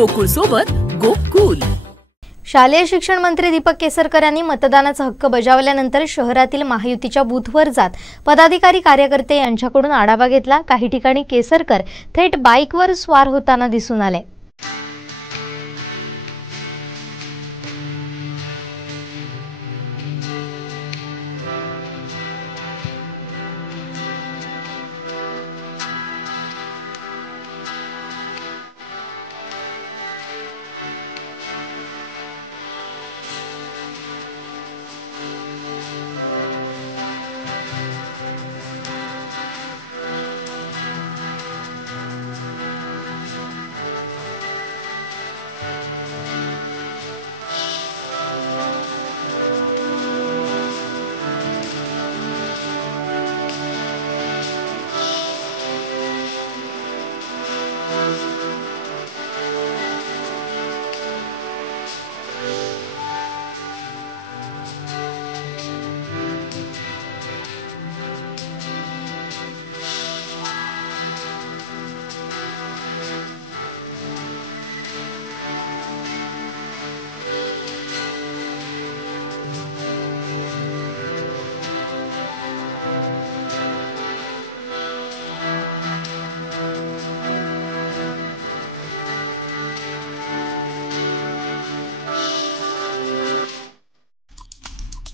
गोकुळ सोबत गोकुल। शालेय शिक्षण मंत्री दीपक केसरकर यांनी मतदानाचा हक्क बजावल्यानंतर शहरातील महायुतीच्या बूथवर जात पदाधिकारी कार्यकर्ते यांच्याकडून आढावा घेतला। काही ठिकाणी केसरकर थेट बाईकवर स्वार होताना दिसून आले।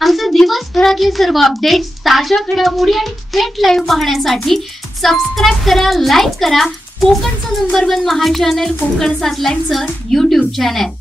आमचे दिवसभरातले सर्व अपडेट्स, ताज्या घडामोडी आणि थेट लाईव्ह पाहण्यासाठी सबस्क्राइब करा, लाईक करा कोकणचं नंबर 1 महा चॅनल कोकण 7 लाईव्हचं YouTube चॅनल।